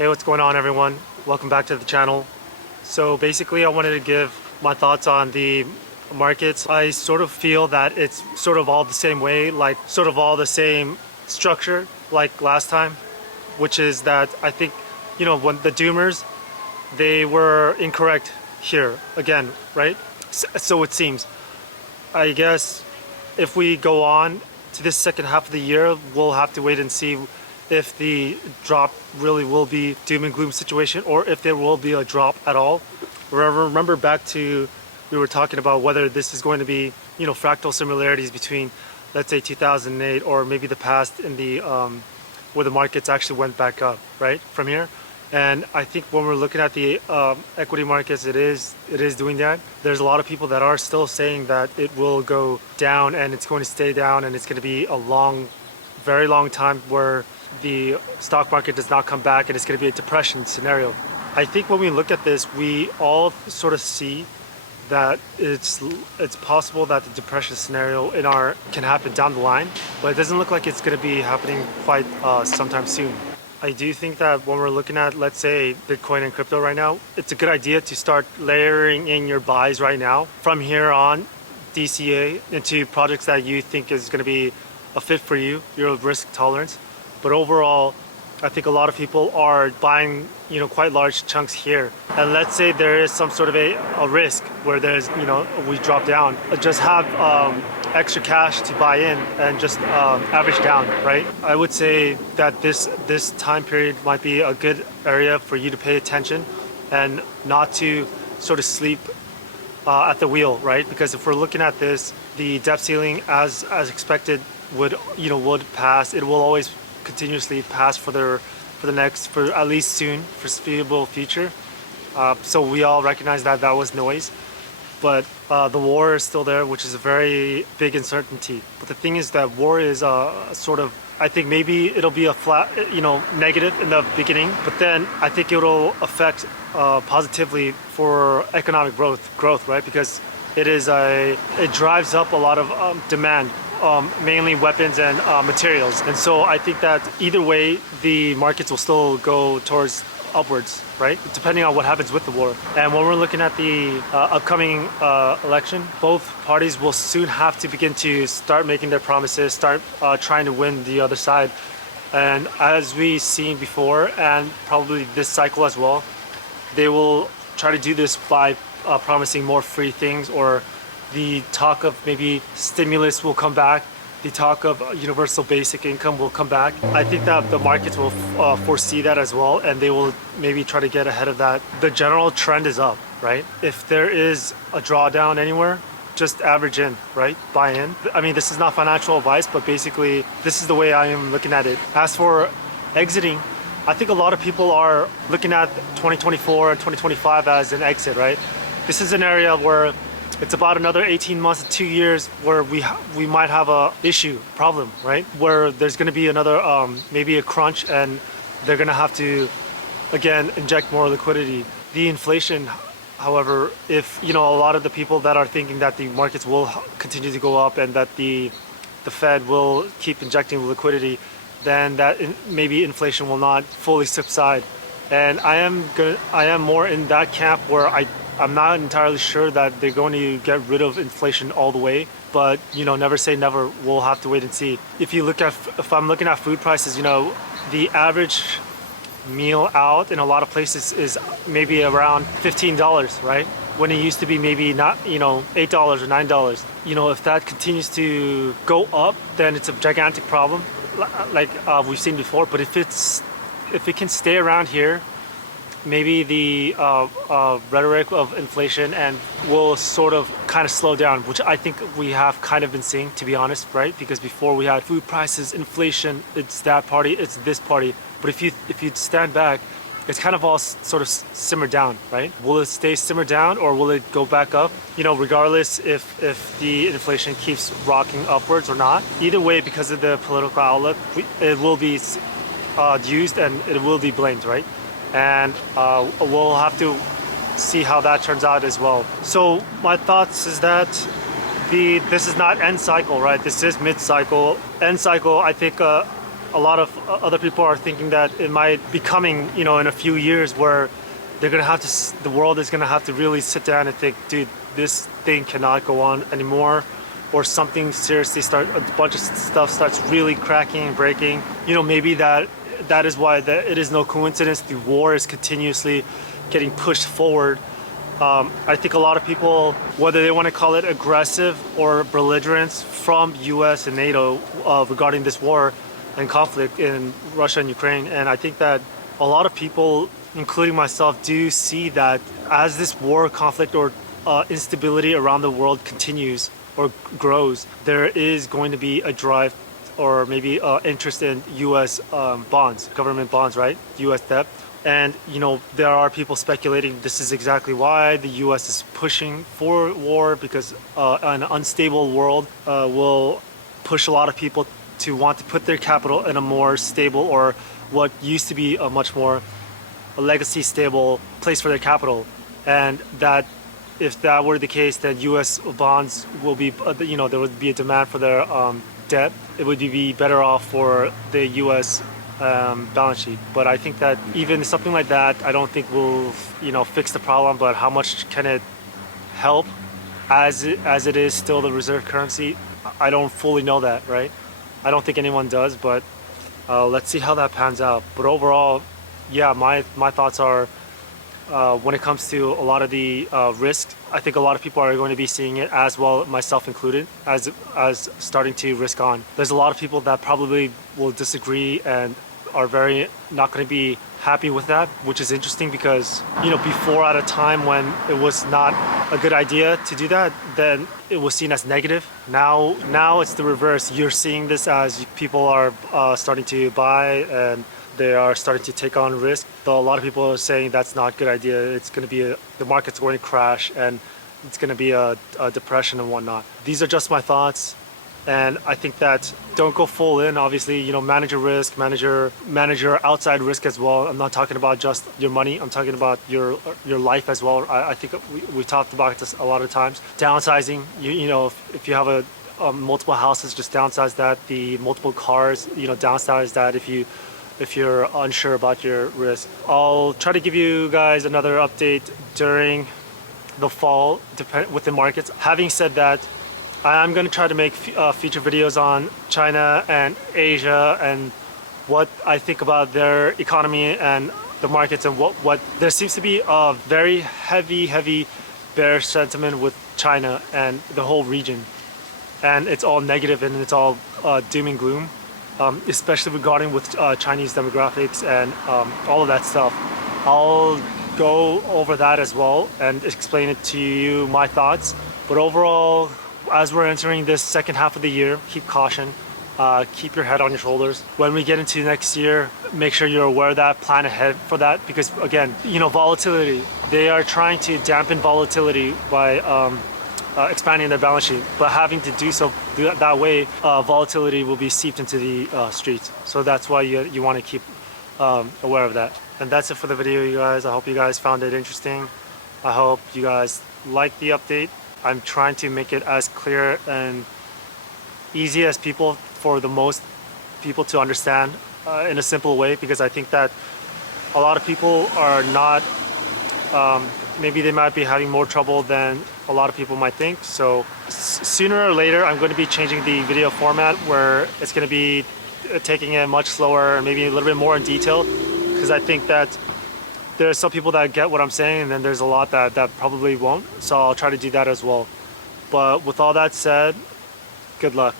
Hey, what's going on, everyone? Welcome back to the channel. So basically I wanted to give my thoughts on the markets. I sort of feel that it's sort of all the same way, like sort of all the same structure like last time, which is that I think, when the doomers, they were incorrect here again, right? So it seems. I guess if we go on to this second half of the year, we'll have to wait and see if the drop really will be doom and gloom situation or if there will be a drop at all. Remember back to, we were talking about whether this is going to be, fractal similarities between, let's say 2008 or maybe the past in the, where the markets actually went back up, right, from here. And I think when we're looking at the equity markets, it is doing that. There's a lot of people that are still saying that it will go down and it's going to stay down and it's going to be a long, very long time where the stock market does not come back and it's going to be a depression scenario. I think when we look at this, we all sort of see that it's possible that the depression scenario can happen down the line, but it doesn't look like it's going to be happening quite sometime soon. I do think that when we're looking at, let's say, Bitcoin and crypto right now, it's a good idea to start layering in your buys right now. From here on, DCA into projects that you think is going to be a fit for you, your risk tolerance. But overall, I think a lot of people are buying, quite large chunks here. And let's say there is some sort of a risk where there's, we drop down. Just have extra cash to buy in and just average down, right? I would say that this time period might be a good area for you to pay attention and not to sort of sleep at the wheel, right? Because if we're looking at this, the debt ceiling as expected would pass. It will always continuously pass for at least soon foreseeable future. So we all recognize that was noise, but the war is still there, which is a very big uncertainty. But the thing is that war is sort of, I think maybe it'll be a flat, negative in the beginning, but then I think it'll affect positively for economic growth, right? Because it drives up a lot of demand. Mainly weapons and materials. And so I think that either way, the markets will still go towards upwards, right? Depending on what happens with the war. And when we're looking at the upcoming election, both parties will soon have to begin to start making their promises, start trying to win the other side. And as we've seen before, and probably this cycle as well, they will try to do this by promising more free things, or the talk of maybe stimulus will come back. The talk of universal basic income will come back. I think that the markets will foresee that as well, and they will maybe try to get ahead of that. The general trend is up, right? If there is a drawdown anywhere, just average in, right? Buy in. I mean, this is not financial advice, but basically this is the way I am looking at it. As for exiting, I think a lot of people are looking at 2024 and 2025 as an exit, right? This is an area where it's about another 18 months to 2 years where we might have a problem, right? Where there's going to be another, maybe a crunch, and they're going to have to, again, inject more liquidity. The inflation, however, if, a lot of the people that are thinking that the markets will continue to go up and that the Fed will keep injecting liquidity, then that maybe inflation will not fully subside. And I am more in that camp where I'm not entirely sure that they're going to get rid of inflation all the way, but never say never. We'll have to wait and see. If I'm looking at food prices, the average meal out in a lot of places is maybe around $15, right? When it used to be maybe not, $8 or $9. If that continues to go up, then it's a gigantic problem, like we've seen before. But if it can stay around here, maybe the rhetoric of inflation and will sort of kind of slow down, which I think we have kind of been seeing, to be honest, right? Because before we had food prices, inflation, it's that party, it's this party. But if you stand back, it's kind of all sort of simmered down, right? Will it stay simmered down or will it go back up? Regardless if the inflation keeps rocking upwards or not. Either way, because of the political outlook, it will be used and it will be blamed, right? And we'll have to see how that turns out as well. So my thoughts is that this is not end cycle, right? This is mid cycle. End cycle, I think a lot of other people are thinking that it might be coming, in a few years where the world is gonna have to really sit down and think, dude, this thing cannot go on anymore, or something seriously a bunch of stuff starts really cracking and breaking. Maybe that is why it is no coincidence the war is continuously getting pushed forward. I think a lot of people, whether they want to call it aggressive or belligerence from US and NATO regarding this war and conflict in Russia and Ukraine, and I think that a lot of people, including myself, do see that as this war, conflict, or instability around the world continues or grows, there is going to be a drive or maybe interest in US bonds, government bonds, right? US debt. And there are people speculating this is exactly why the US is pushing for war, because an unstable world will push a lot of people to want to put their capital in a more stable, or what used to be a much more legacy stable place for their capital. And that if that were the case, then US bonds will be, there would be a demand for their debt. It would be better off for the US balance sheet. But I think that even something like that, I don't think will fix the problem. But how much can it help as it is still the reserve currency? I don't fully know that, right? I don't think anyone does, but let's see how that pans out. But overall, yeah, my thoughts are, when it comes to a lot of the risk, I think a lot of people are going to be seeing it as well, myself included, as starting to risk on. There's a lot of people that probably will disagree and are very not going to be happy with that, which is interesting because, before, at a time when it was not a good idea to do that, then it was seen as negative. Now it's the reverse. You're seeing this as people are starting to buy, and they are starting to take on risk. Though a lot of people are saying that's not a good idea. It's going to be the market's going to crash, and it's going to be a depression and whatnot. These are just my thoughts. And I think that don't go full in. Obviously, manage your risk, manage your outside risk as well. I'm not talking about just your money. I'm talking about your life as well. I think we talked about this a lot of times. Downsizing, if you have multiple houses, just downsize that. The multiple cars, downsize that if you're unsure about your risk. I'll try to give you guys another update during the fall with the markets. Having said that, I'm going to try to make future videos on China and Asia and what I think about their economy and the markets, and what there seems to be a very heavy bearish sentiment with China and the whole region, and it's all negative and it's all doom and gloom, especially regarding with Chinese demographics and all of that stuff. I'll go over that as well and explain it to you, my thoughts. But overall, as we're entering this second half of the year, keep caution, keep your head on your shoulders. When we get into next year, make sure you're aware of that, plan ahead for that, because again, volatility, they are trying to dampen volatility by expanding their balance sheet, but having to do so that way, volatility will be seeped into the streets. So that's why you want to keep aware of that. And that's it for the video, you guys. I hope you guys found it interesting. I hope you guys liked the update. I'm trying to make it as clear and easy as for the most people to understand in a simple way, because I think that a lot of people are not, maybe they might be having more trouble than a lot of people might think. So sooner or later, I'm going to be changing the video format where it's going to be taking it much slower and maybe a little bit more in detail, because I think that there's some people that get what I'm saying, and then there's a lot that probably won't. So I'll try to do that as well. But with all that said, good luck.